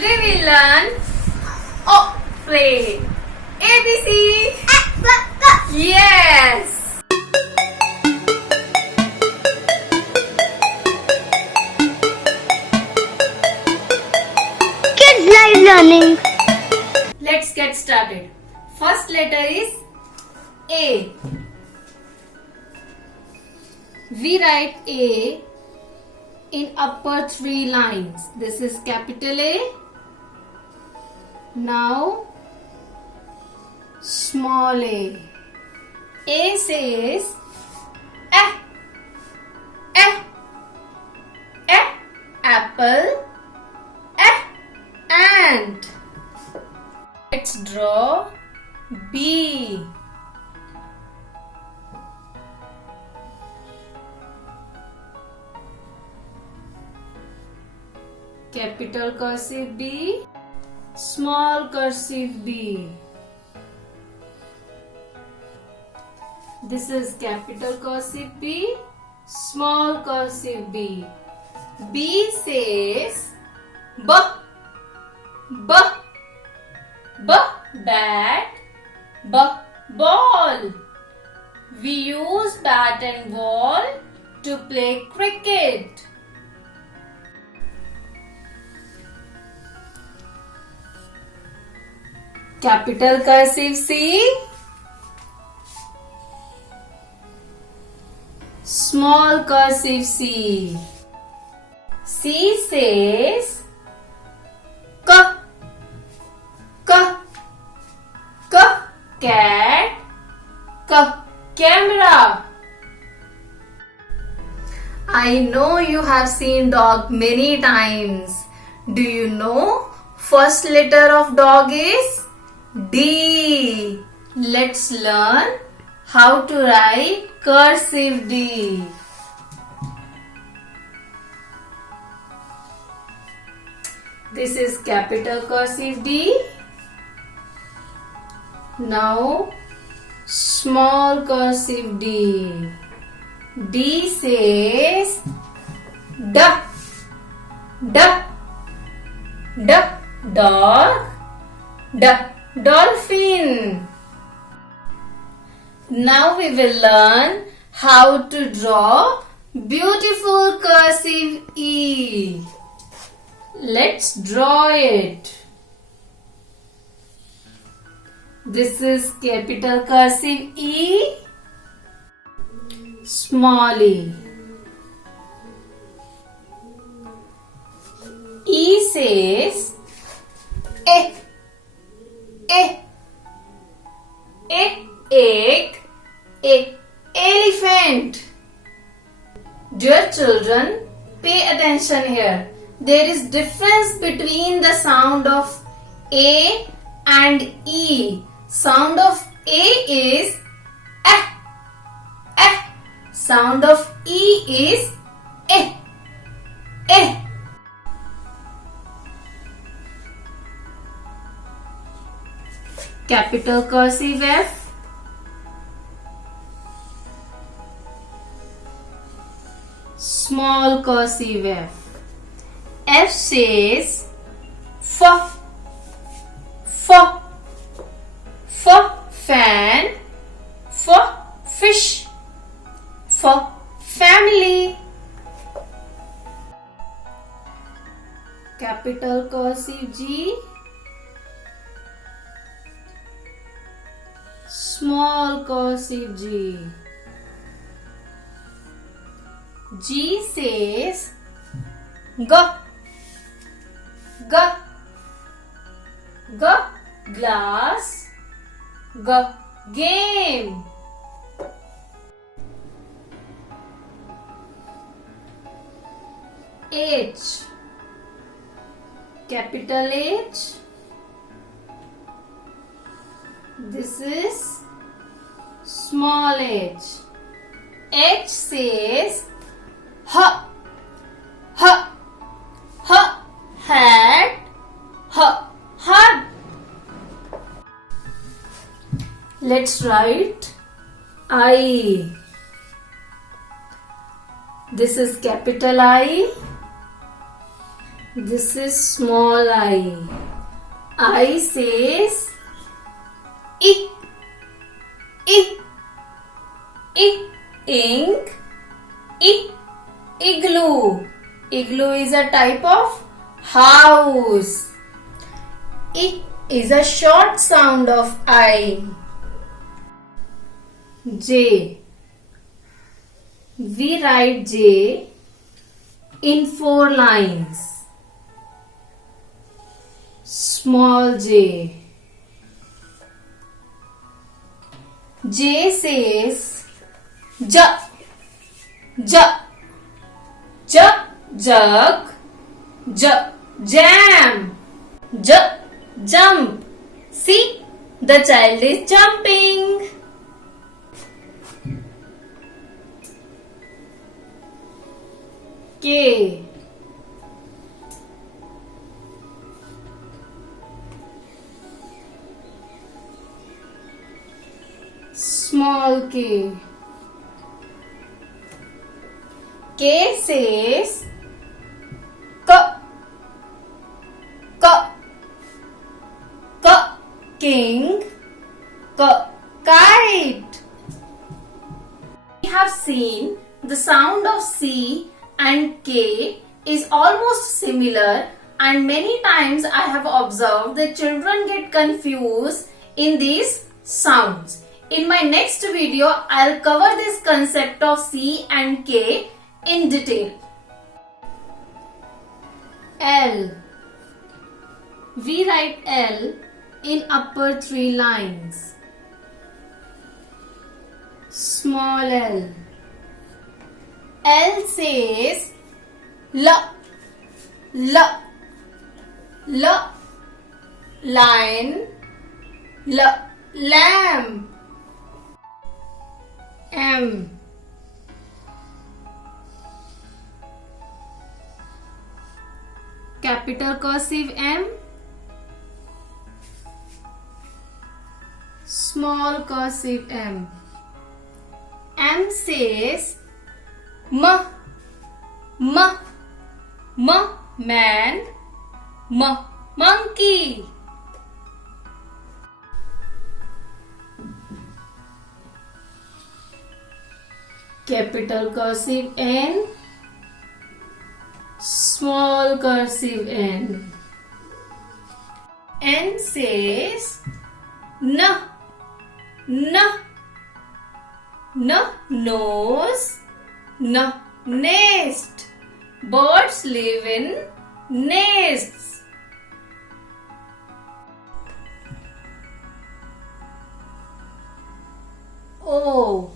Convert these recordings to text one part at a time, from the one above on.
Today we learn play ABC. Yes. Kids Live Learning. Let's get started. First letter is A. We write A in upper three lines. This is capital A. Now small a. A says apple, ant. Let's draw B. Capital cursive B, small cursive b. This is capital cursive B, small cursive b. B says bat, ball. We use bat and ball to play cricket. Capital cursive C, small cursive c. C says cat, camera. I know you have seen dog many times. Do you know first letter of dog is D. Let's learn how to write cursive D. This is capital cursive D. Now small cursive d. D says dog, dolphin. Now we will learn how to draw beautiful cursive E. Let's draw it. This is capital cursive E, small e. E says elephant. Dear children, pay attention here. There is difference between the sound of A and E. Sound of A is sound of E is eh. Capital cursive F, small cursive f. F says fan, fish, family. Capital cursive G, small cursive g. G says glass, game. H, capital H. This is small h. H says hat, hut. Let's write I. This is capital I. This is small I. I says ik, ik, ik, ink, ik, igloo. Igloo is a type of house. Ik is a short sound of I. J. We write J in 4 lines. Small j. J says j, j, j, jug, j, jam, j, jump. See, the child is jumping. K. Small k. K says k, k, k, king, k, kite. We have seen the sound of C and K is almost similar, and many times I have observed that children get confused in these sounds. In my next video, I'll cover this concept of C and K in detail. L. We write L in upper 3 lines. Small l. L says L, L, L, lion, L, lamb. M. Capital cursive M, small cursive m. M says M, M, M, man, M, monkey. Capital cursive N, small cursive n. N says N, N, N, nose, N, nest. Birds live in nests. O.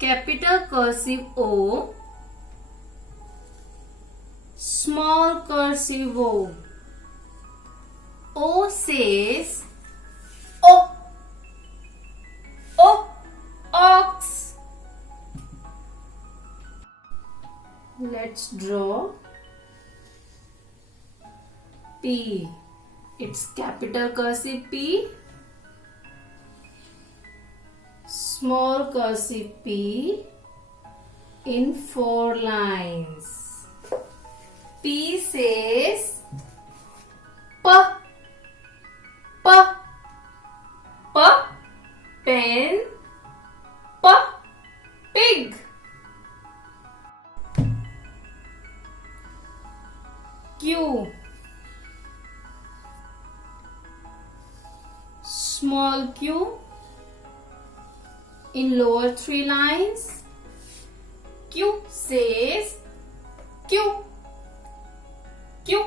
Capital cursive O, small cursive O. O says O, O, ox. Let's draw P. It's capital cursive P, small cursive p in 4 lines. P says P, P, P, pen, P, pig. Q, small q in lower 3 lines. Q says Q, Q,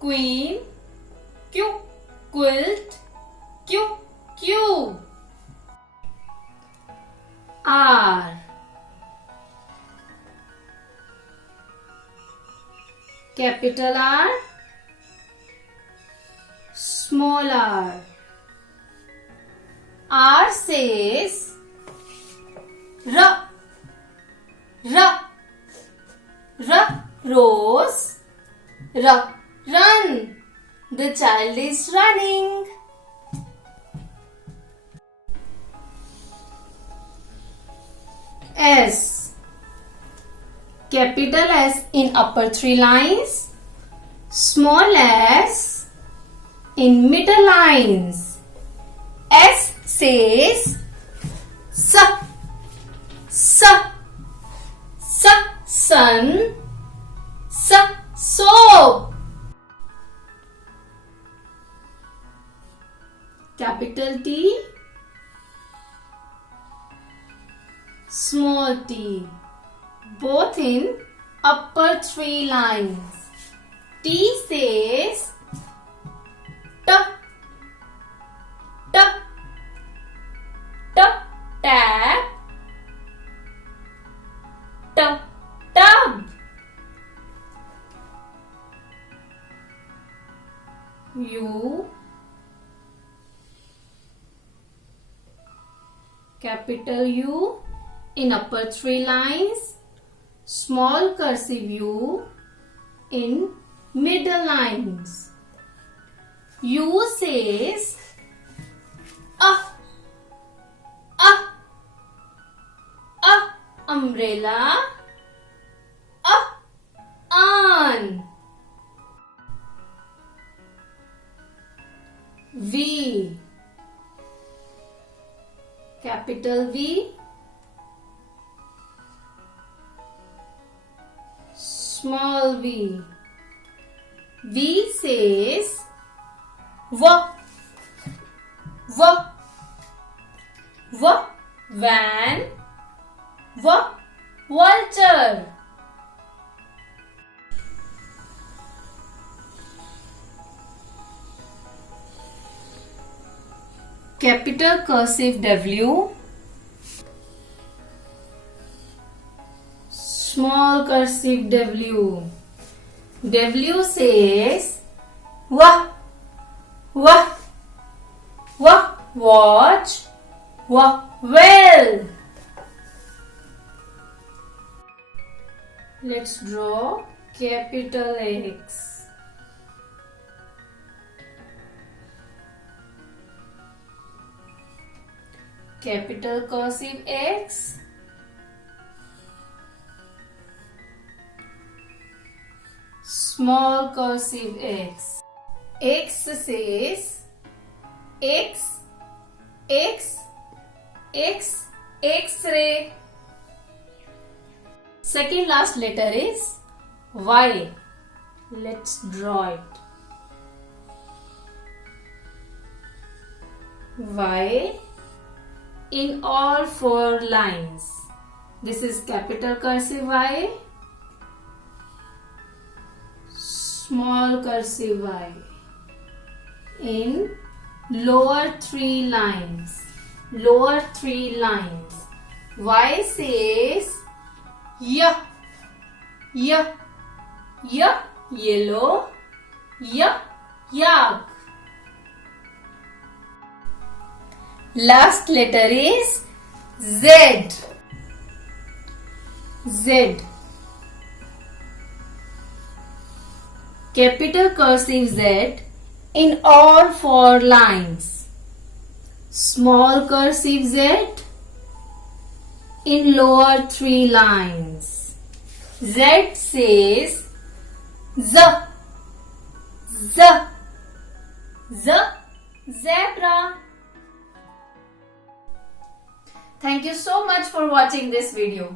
queen, Q, quilt, Q, cube. R, capital R, small r. R says R, R, R, rose, R, run. The child is running. S, capital S in upper three lines, small s in middle lines. S says s, sun, soap. Capital T, small t, both in upper three lines. T says t, tap, tub. U, capital U in upper three lines, small cursive U in middle lines. U says umbrella, an. V, capital V, small v. V says van, vulture. Capital cursive W, small cursive W. W says watch, well. Let's draw capital X. Capital cursive X, small cursive x. X says X-ray. Second last letter is Y. Let's draw it. Y in all four lines. This is capital cursive Y, small cursive y in lower three lines. Y says yellow, yak. Last letter is Z. Capital cursive Z in all four lines. Small cursive Z in lower three lines. Z says zebra. Thank you so much for watching this video.